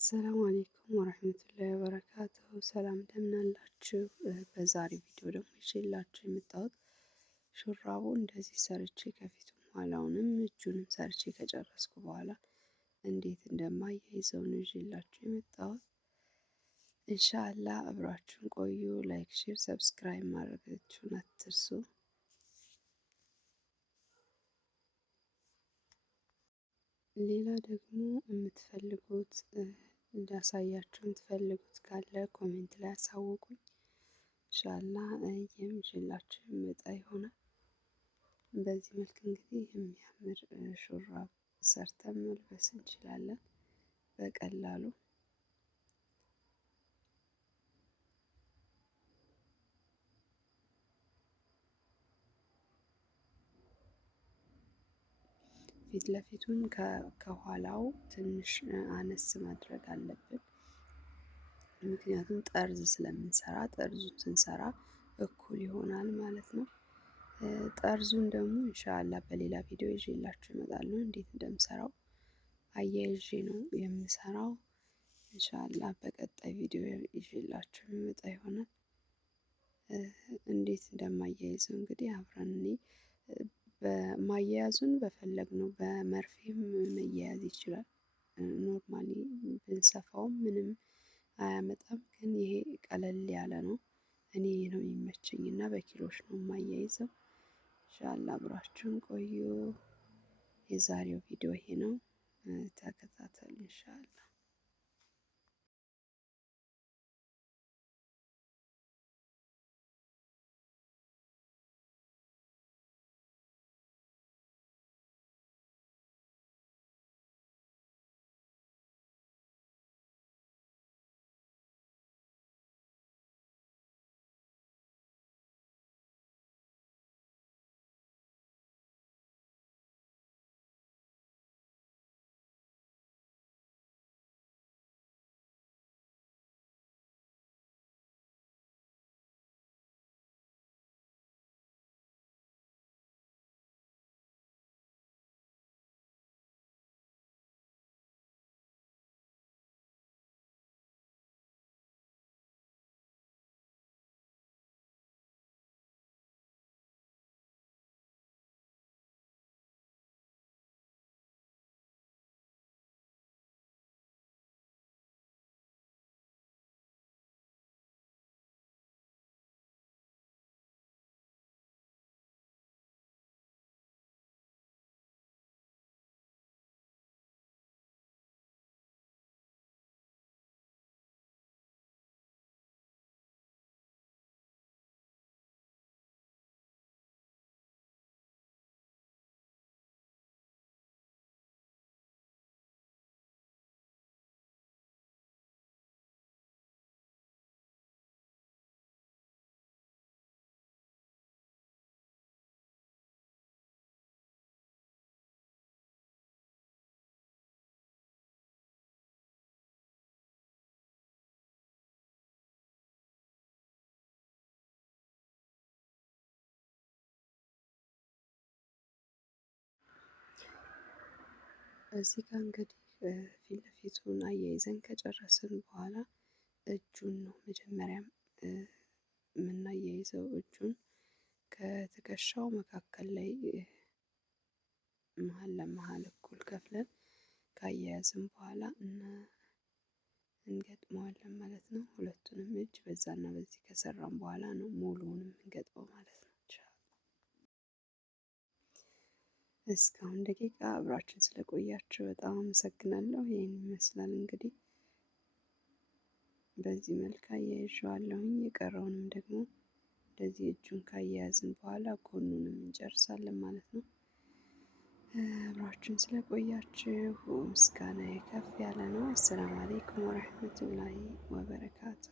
ሰላም አለይኩም ወራህመቱላሂ ወበረካቱሁ። ሰላም እንደምን አላችሁ? በዛሬ ቪዲዮ ደግሞ ይዤላችሁ የመጣሁት ሹራቡ እንደዚህ ሰርቼ ከፊቱም ኋላውንም እጁንም ሰርቼ ከጨረስኩ በኋላ እንዴት እንደማያይዘው ነው ይዤላችሁ የመጣሁት። ኢንሻአላህ አብራችሁን ቆዩ። ላይክ፣ ሼር፣ ሰብስክራይብ ማድረጋችሁን አትርሱ። ሌላ ደግሞ የምትፈልጉት እንዳሳያችሁ የምትፈልጉት ካለ ኮሜንት ላይ አሳውቁኝ። ኢንሻአላህ ይዤላችሁ የምመጣ ይሆናል። በዚህ መልክ እንግዲህ የሚያምር ሹራብ ሰርተን መልበስ እንችላለን በቀላሉ። ፊት ለፊቱን ከኋላው ትንሽ አነስ ማድረግ አለብን። ምክንያቱም ጠርዝ ስለምንሰራ ጠርዙን ስንሰራ እኩል ይሆናል ማለት ነው። ጠርዙን ደግሞ ኢንሻአላህ በሌላ ቪዲዮ ይዤላችሁ እመጣለሁ። እንዴት እንደምሰራው አያይዤ ነው የምሰራው። ኢንሻአላህ በቀጣይ ቪዲዮ ይዤላችሁ የምመጣ ይሆናል። እንዴት እንደማያይዘው እንግዲህ አብረን በማያያዙን በፈለግነው በመርፌም መያያዝ ይችላል። ኖርማሊ ብንሰፋውም ምንም አያመጣም። ግን ይሄ ቀለል ያለ ነው። እኔ ነው የሚመቸኝ እና በኪሮሽ ነው የማያይዘው። ኢንሻአላህ አብራችሁን ቆዩ። የዛሬው ቪዲዮ ይሄ ነው። ተከታተሉ ኢንሻአላህ። እዚህ ጋር እንግዲህ ፊት ለፊቱን አያይዘን ከጨረስን በኋላ እጁን ነው መጀመሪያም የምናያይዘው። እጁን ከትከሻው መካከል ላይ መሀል ለመሀል እኩል ከፍለን ካያያዝን በኋላ እንገጥመዋለን ማለት ነው። ሁለቱንም እጅ በዛና በዚህ ከሰራን በኋላ ነው ሙሉውን የምንገጥመው ማለት ነው። እስካሁን ደቂቃ አብራችን ስለቆያችሁ በጣም አመሰግናለሁ። ይህን ይመስላል እንግዲህ በዚህ መልክ አያይዤዋለሁኝ። የቀረውንም ደግሞ እንደዚህ እጁን ካያያዝን በኋላ ጎኑንም እንጨርሳለን ማለት ነው። አብራችሁን ስለቆያችሁ ምስጋናዬ ከፍ ያለ ነው። አሰላሙ አለይኩም ወረህመቱላሂ ወበረካቱ።